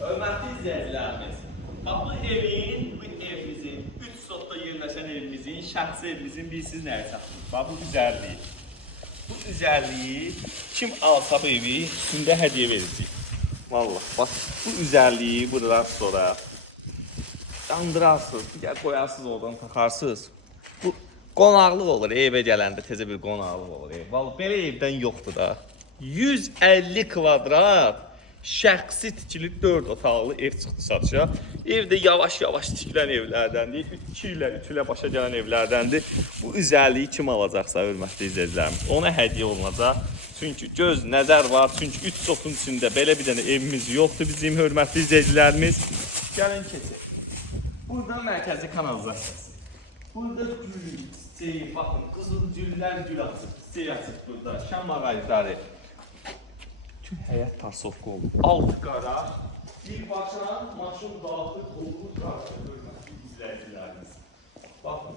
Hörmətli izləyicilərimiz, bu evimizin, 3 sotda yerləşən evimizin, şəxsi evimizin bilirsiniz nəyə çatdırır? Bu üzərliyi. Bu üzərliyi kim alsa bu evi üstündə hədiyyə verəcək. Vallahi, bax, bu üzərliyi buradan sonra yandırarsınız, digər qoyarsınız oradan taxarsınız. Bu qonaqlıq olur, evə gələndə tezə bir qonaqlıq olur. Vallahi, belə evdən yoxdur da. 150 kvadrat şəxsi tikili 4 otaqlı ev çıxdı satışa. Evdə yavaş-yavaş tikilən evlərdəndir. 2 ilə başa gələn evlərdəndir. Bu üzərliyi kim alacaqsa, hörmətli izləyicilərimiz, ona hədiyyə olunacaq. Çünki göz nəzər var. Çünki 3 sotun içində belə bir dənə evimiz yoxdur bizim hörmətli izləyicilərimiz. Gəlin keçək. Burada mərkəzi kanalizasiyası. Burada gül, çiçeği, baxın, qızıl güllər gül açıb, çiçeği açıb burada, şam ağacları. Tüm həyət tarsovka oldu. Altı qaraj, birbaşa maşın dağıtı qolumuz qarşı hörmətli izləyicilərimiz. Baxın.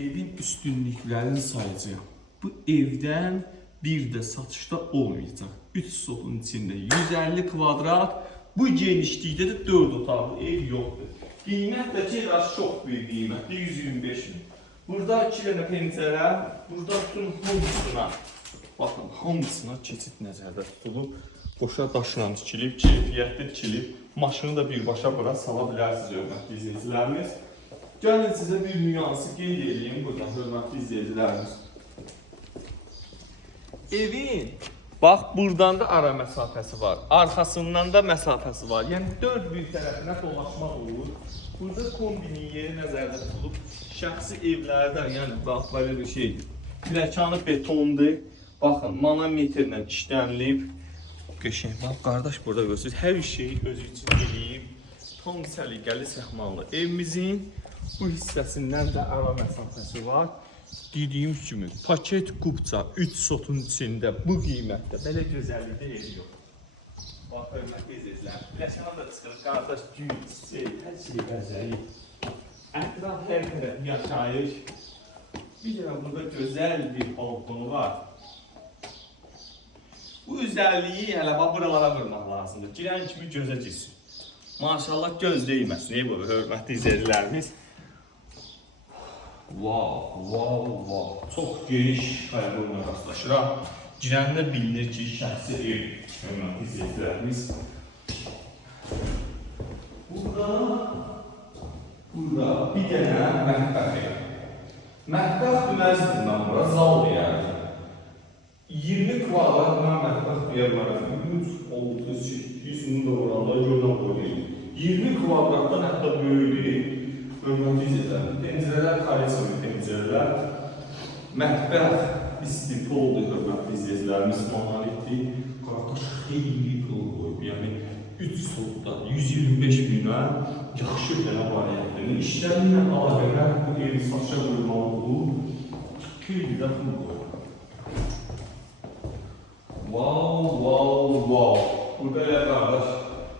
Evin üstünlüklərini sayacağım. Bu evdən bir də satışda olmayacaq. 3 sotun içində 150 kvadrat, bu genişlikdə də 4 otaqlı ev yoxdur. Qiymət də ki, çox bir qiymətdir, 125 min. Burada 2 dənə pencərə, burada bütün hamısına, baxın, hamısına keçid nəzərdə tutulub, boşa daşla tikilib, keyfiyyətli tikilib, maşını da birbaşa bura sala bilərsiniz, hörmətli izləyicilərimiz. Gəlin sizə bir nüansı qeyd edeyim burada, hörmətli izləyicilərimiz. Evin, bax, buradan da ara məsafəsi var, arxasından da məsafəsi var. Yəni, 4 bir tərəfinə dolaşmaq olur. Burada kombinin yeri nəzərdə tutulub, şəxsi evlərdən, yəni, bax, belə bir şey, pləkanı betondur. Baxın, manometrlə işlənilib. Qəşəng, bax, qardaş burada görürsünüz, hər şeyi özü üçün eləyib. Tam səliqəli, səhmanlı. Evimizin bu hissəsindən də ara məsafəsi var. Dediyimiz kimi, paket qubça 3 sotun içində bu qiymətdə belə gözəllikdə ev yox. Bax, hörmətli izləyicilər, pləkanı da çıxır, qardaş, gül, çiçək, hər şey bəzəyib. Ətraf hər tərəf yaşayış. Bir də burada gözəl bir balkonu var. Bu üzərliyi hələ buralara vurmaq lazımdır. Girən kimi gözə girsin. Maşallah göz deyməsin, bu hörmətli izləyicilərimiz. Wow. Çox geniş qayğıyla rastlaşıraq. Girəndə bilinir ki, şəxsi ev, hörmətli izləyicilərimiz. Burada bir dənə mətbəx ev. Mətbəx deməzdir bundan bura, zal deyərdir. 20 kvadrat mətbəx deyərlərdir. 3, 6, 8, bunu da oranda gördən qoyayım. 20 kvadratdan hətta böyüdür. Hörmətli izləyicilərimiz. Pəncərələr, kareçəli pəncərələr. Mətbəx istipoldur, hörmətli izləyicilərimiz. Monolitdir. Qardaş xeyli pul qoyub. Yəni 3 sotda 125 minə yaxşı dənə variantdır. İşlərinlə əlaqədar bu evi satışa qoymalıdır. Xeyli də pul qoyub. Wow. Burada elə qardaş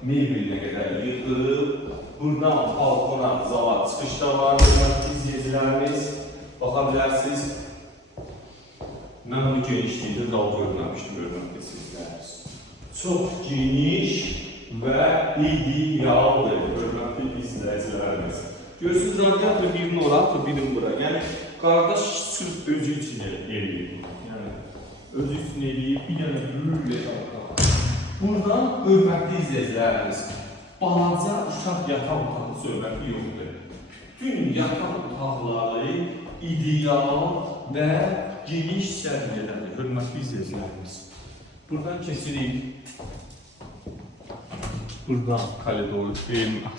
meyvelinə qədər yıxıb. Buradan balkona, zala çıxışda var, hörmətli izləyicilərimiz. Baxa bilərsiniz. Mən bunu genişliyində dal görməmişdim, hörmətli izləyicilərimiz. Çox geniş və idealdır, hörmətli izləyicilərimiz. Görürsünüz, radiator birini oradır, birini bura. Yəni, qardaş sırf özü üçün eləyib. Yəni, özü üçün eləyib, bir dənə böyük yataq. Buradan hörmətli izləyicilərimiz. Balaca uşaq yataq otağı söhbəti yoxdur. Bütün yataq otaqları ideal və geniş səviyyələdir, hörmətli izləyicilərimiz. Buradan keçirik. Buradan koridor,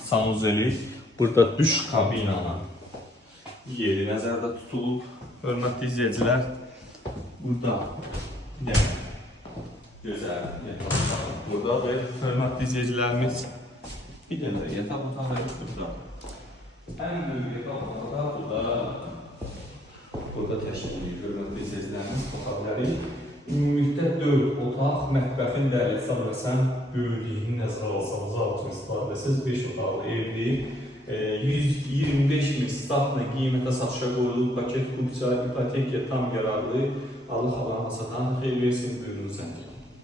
sanuzeli, burada duş kabinanın yeri nəzərdə tutulub, hörmətli izləyicilər. Burada gözəl yataq otağı buradadır, hörmətli izləyicilərimiz. Bir dənə yataq otağı burada. Ən böyük yataq otağı burada təşkil edir, hörmətli izləyicilərimiz otaqları. Ümumilikdə 4 otaq, mətbəxin də əsasən böyüklüyünü nəzərə alsanız, altın istifadəsiz 5 otaqlı evdir. 125 min statla qiymətə satışa qoyulub, paket qubça, ipoteka tam qərarlı. Allah xəbər satan xeyir versin, buyurun zəng.